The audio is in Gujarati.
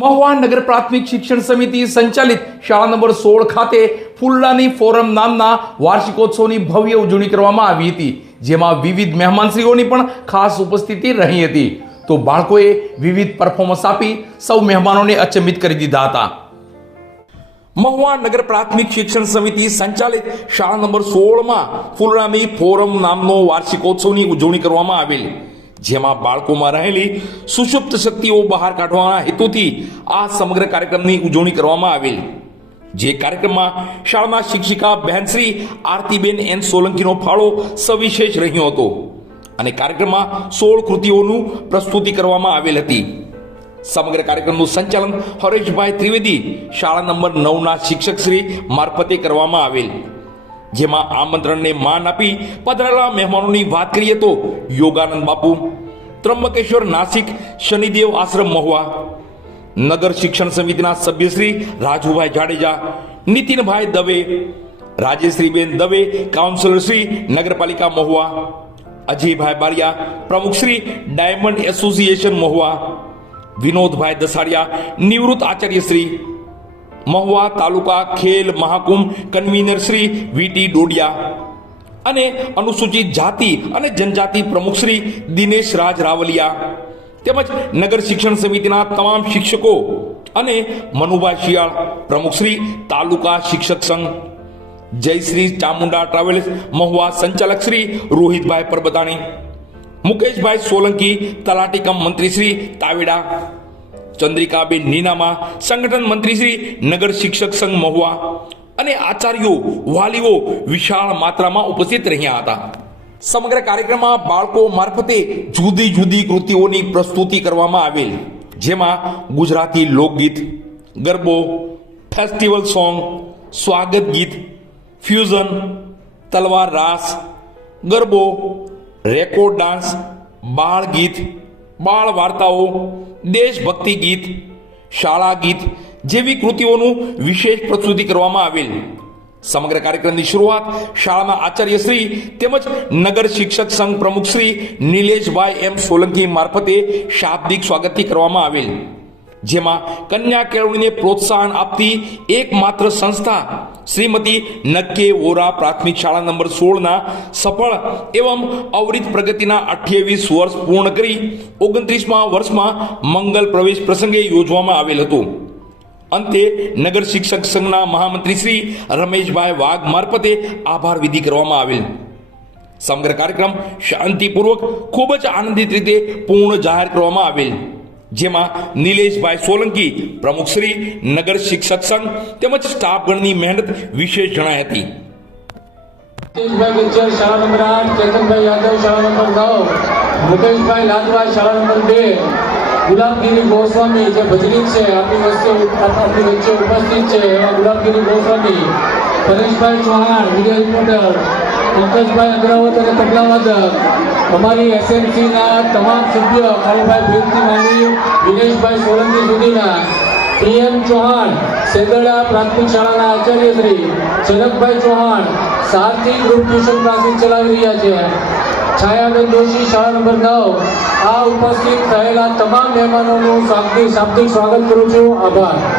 મહુવા નગર પ્રાથમિક શિક્ષણ સમિતિ સંચાલિત શાળા નંબર સોળ ખાતે ફૂલડાની ફોરમ નામના વાર્ષિકોત્સવની ભવ્ય ઉજવણી કરવામાં આવી હતી, જેમાં વિવિધ મહેમાનશ્રીઓની પણ ખાસ ઉપસ્થિતિ રહી હતી. તો બાળકોએ વિવિધ પરફોર્મન્સ આપી સૌ મહેમાનોને અચંબિત કરી દીધા હતા. મહુવા નગર પ્રાથમિક શિક્ષણ સમિતિ સંચાલિત શાળા નંબર સોળમાં ફૂલરામી ફોરમ નામનો વાર્ષિકોત્સવની ઉજવણી કરવામાં આવેલ. જેમાં બાળકોમાં રહેલી સુષુપ્ત શક્તિઓ બહાર કાઢવાના હેતુથી આ સમગ્ર કાર્યક્રમની ઉજવણી કરવામાં આવેલ. જે કાર્યક્રમમાં શાળાના શિક્ષિકા બહેનશ્રી આરતીબેન એન સોલંકીનો ફાળો સવિશેષ રહ્યો હતો અને કાર્યક્રમમાં સોળ કૃતિઓનું પ્રસ્તુતિ કરવામાં આવેલ હતી. સમગ્ર કાર્યક્રમનું સંચાલન હરેશભાઈ ત્રિવેદી શાળા નંબર નવના શિક્ષક શ્રી મારફતે કરવામાં આવેલ. જેમાં આમંત્રણને માન આપી પધારેલા મહેમાનોની વાત કરીએ તો યોગાનંદ બાપુ ત્રંબકેશ્વર નાસિક, શનિદેવ આશ્રમ મહુવા, નગર શિક્ષણ સમિતિના સભ્યશ્રી રાજુભાઈ જાડેજા, નીતિનભાઈ દવે, રાજેશ્રીબેન દવે કાઉન્સિલર શ્રી નગરપાલિકા મહુવા, અજયભાઈ બારિયા, પ્રમુખ શ્રી ડાયમંડ એસોસિએશન મહુવા, વિનોદભાઈ દસાડિયા, નિવૃત્ત આચાર્ય શ્રી મહુવા તાલુકા ખેલ મહાકુંભ કન્વીનર શ્રી વીટી ડોડિયા અને અનુસૂચિત જાતિ અને જનજાતિ પ્રમુખ શ્રી દિનેશ રાજ રાવલિયા તેમજ નગર શિક્ષણ સમિતિના તમામ શિક્ષકો અને મનુભાઈ શિયાળ પ્રમુખ શ્રી તાલુકા શિક્ષક સંઘ. જયશ્રી ચામુંડા ટ્રાવેલ્સ મહુવા સંચાલક શ્રી રોહિતભાઈ પરબદાણી મુકેશભાઈ સોલંકી તલાટીકમ મંત્રી શ્રી તાવેડા. ચંદ્રિકાબેન નીનામા સંગઠન મંત્રી શ્રી નગર શિક્ષક સંઘ મહુવા અને આચાર્યો વાલીઓ વિશાળ માત્રામાં ઉપસ્થિત રહ્યા હતા. સમગ્ર કાર્યક્રમમાં બાળકો મારફતે જુદી જુદી કૃતિઓની પ્રસ્તુતિ કરવામાં આવેલ, જેમાં ગુજરાતી લોકગીત, ગરબો, ફેસ્ટિવલ સોંગ, સ્વાગત ગીત, ફ્યુઝન, તલવાર રાસ, ગરબો, રેકોર્ડ ડાન્સ બાળ ગીત બાળ વાર્તાઓ દેશભક્તિ ગીત, શાળા ગીત જેવી કૃતિઓનું વિશેષ પ્રસ્તુતિ કરવામાં આવેલ. સમગ્ર કાર્યક્રમની શરૂઆત શાળાના આચાર્ય શ્રી તેમજ નગર શિક્ષક સંઘ પ્રમુખ શ્રી નિલેશભાઈ એમ સોલંકી મારફતે શાબ્દિક સ્વાગતથી કરવામાં આવેલ. જેમાં કન્યા કેળવણીને પ્રોત્સાહન આપતી એકમાત્ર સંસ્થા શ્રીમતી નક્કે ઓરા પ્રાથમિક શાળા નંબર સોળના સફળ એવમ અવરિત પ્રગતિના અઠ્યાવીસ વર્ષ પૂર્ણ કરી ઓગણત્રીસમાં વર્ષમાં મંગલ પ્રવેશ પ્રસંગે યોજવામાં આવેલ હતું. અંતે નગર શિક્ષક સંઘના મહામંત્રી શ્રી રમેશભાઈ વાઘ મારફતે આભાર વિધિ કરવામાં આવેલ. સમગ્ર કાર્યક્રમ શાંતિપૂર્વક ખૂબ જ આનંદિત રીતે પૂર્ણ જાહેર કરવામાં આવેલ. જેમાં નિલેશભાઈ સોલંકી પ્રમુખશ્રી નગર શિક્ષક સંઘ તેમજ સ્ટાફગણની મહેનત વિશેષ જણાઈ હતી. ગુલાબગીરી ગોસ્વામી જે ભજનીક છે આપણી વચ્ચે આપણી વચ્ચે ઉપસ્થિત છે, એવા ગુલાબગીરી ગોસ્વામી પરેશભાઈ ચૌહાણ, વીડિયો રિપોર્ટર પંકજભાઈ અગ્રવત અને તબલાવાદક અમારી એસએમસીના તમામ સભ્ય કાળુભાઈ ભીમથી માંડી દિનેશભાઈ સોલંકી સુધીના, પીએમ ચૌહાણ સેદડા પ્રાથમિક શાળાના Acharya Shri Janakbhai Chauhan, Sarthi group tuition classes ચલાવી રહ્યા છે. છાયાબેન જોશી, શાળા નંબર નવ, આ ઉપસ્થિત થયેલા તમામ મહેમાનોનું શાબ્દિક શાબ્દિક સ્વાગત કરું છું. આભાર.